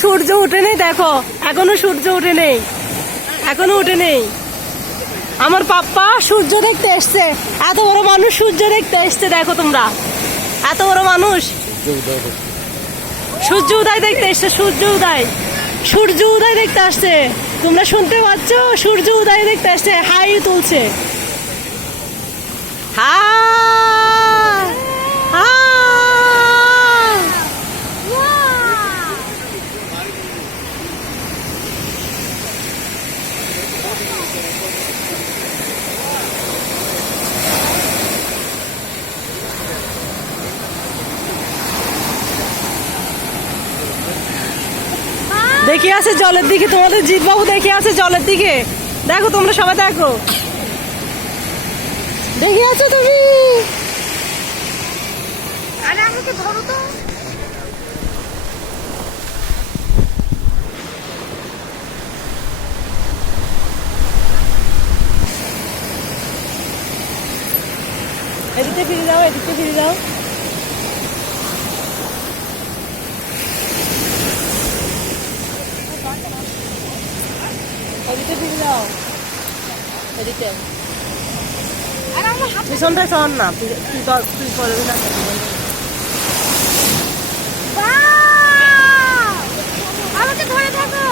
সূর্য উঠে নেই, দেখো এখনো সূর্য উঠে নেই, এখনো উঠে নেই। আমার পাপ্পা সূর্য দেখতে এসছে, এত বড় মানুষ সূর্য দেখতে এসছে, দেখো তোমরা এত বড় মানুষ সূর্য উদয় দেখতে এসছে, সূর্য উদয়, সূর্য উদয় দেখতে আসছে। তোমরা শুনতে পাচ্ছ? সূর্য উদয় দেখতে আসছে, হাই তুলছে। দেখে আছে জলের দিকে, তোমাদের জিৎ বাবু দেখে আছে জলের দিকে, দেখো তোমরা সবাই দেখো, দেখে আছো তুমি। আরে আমাকে ধরো তো। এদিকে ফিরে যাও, এদিকে ফিরে যাও। এদিকে ফিরে যাও, এদিকে আরে আমার হাত পিছনটায় শোন না, তুই করবি না। বাহ! আমাকে ধরে থাকো।